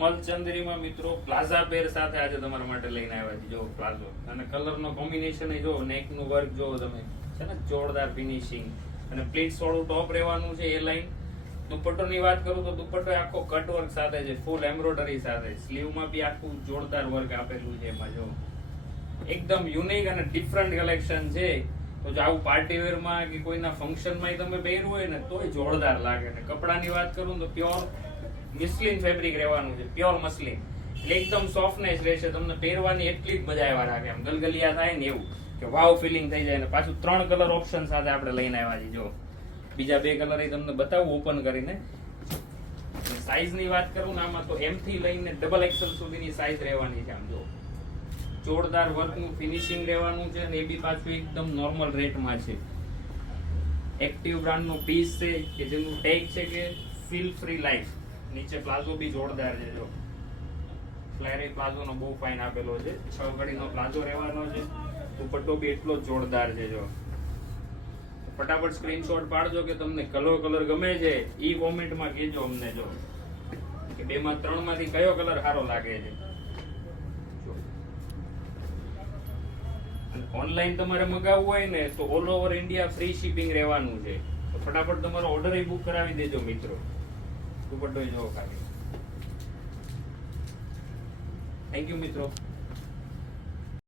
મલચંદરીમાં મિત્રો પ્લાઝા પેર સાથે આજે તમારા માટે લઈને આવ્યા છે. જો પ્લાઝો અને કલરનો કોમ્બિનેશન જો નેકનું વર્ક જો તમે છે ને જોરદાર ફિનિશિંગ અને પ્લીટ્સ વાળું ટોપ રહેવાનું છે. એ લાઈન દુપટ્ટોની વાત કરું તો દુપટ્ટો આખો કટ વર્ક સાથે છે, ફૂલ એમ્બ્રોઇડરી સાથે. સ્લીવમાં બી આખું જોરદાર વર્ક આપેલું છે. એમાં જો એકદમ યુનિક અને ડિફરન્ટ કલેક્શન છે. તો જો આવું પાર્ટી વેરમાં કે કોઈના ફંક્શનમાં તમે પહેર્યું હોય ને તોય જોરદાર લાગે. ને કપડાની વાત કરું તો પ્યોર મસ્લિન ફેબ્રિક રહેવાનું છે, પ્યોર મસ્લિન. એટલે એકદમ સોફ્ટનેસ રહેશે, તમને પહેરવાની એટલી જ મજા આવ્યા રાખે, એમ ગલગલિયા થાય ને એવું કે વાવ ફિલિંગ થઈ જાય. ને પાછું 3 કલર ઓપ્શન સાથે આપણે લઈને આવ્યા છીએ. જો બીજા 2 કલર તમને બતાવું ઓપન કરીને. સાઈઝ ની વાત કરું ને આમાં તો M થી લઈને ડબલ XL સુધીની સાઈઝ રહેવાની છે. આમ જો જોરદાર વર્કનું ફિનિશિંગ રહેવાનું છે અને એ બી પાછું એકદમ નોર્મલ રેટમાં છે. એક્ટિવ બ્રાન્ડનું પીસ છે કે જેનું ટેગ છે કે ફીલ ફ્રી લાઈફ. નીચે પ્લાઝો બી જોરદાર છે. જો ફ્લેરી પ્લાઝો નો બહુ ફાઇન આપેલો છે. 6 કડીનો પ્લાઝો રહેવાનો છે. દુપટ્ટો બી એટલો જ જોરદાર છે. જો ફટાફટ સ્ક્રીનશોટ પાડજો કે તમને કલર ગમે છે. ઈ કોમેન્ટમાં કહેજો અમને જો કે 2 માં 3 માંથી કયો કલર સારો લાગે છે. ઓનલાઈન તમારે મગાવવું હોય ને તો all over India free shipping રહેવાનું છે. તો ફટાફટ તમારો ઓર્ડર બુક કરાવી દેજો મિત્રો. દુપટ્ટો જો ખાલી. થેન્ક યુ મિત્રો.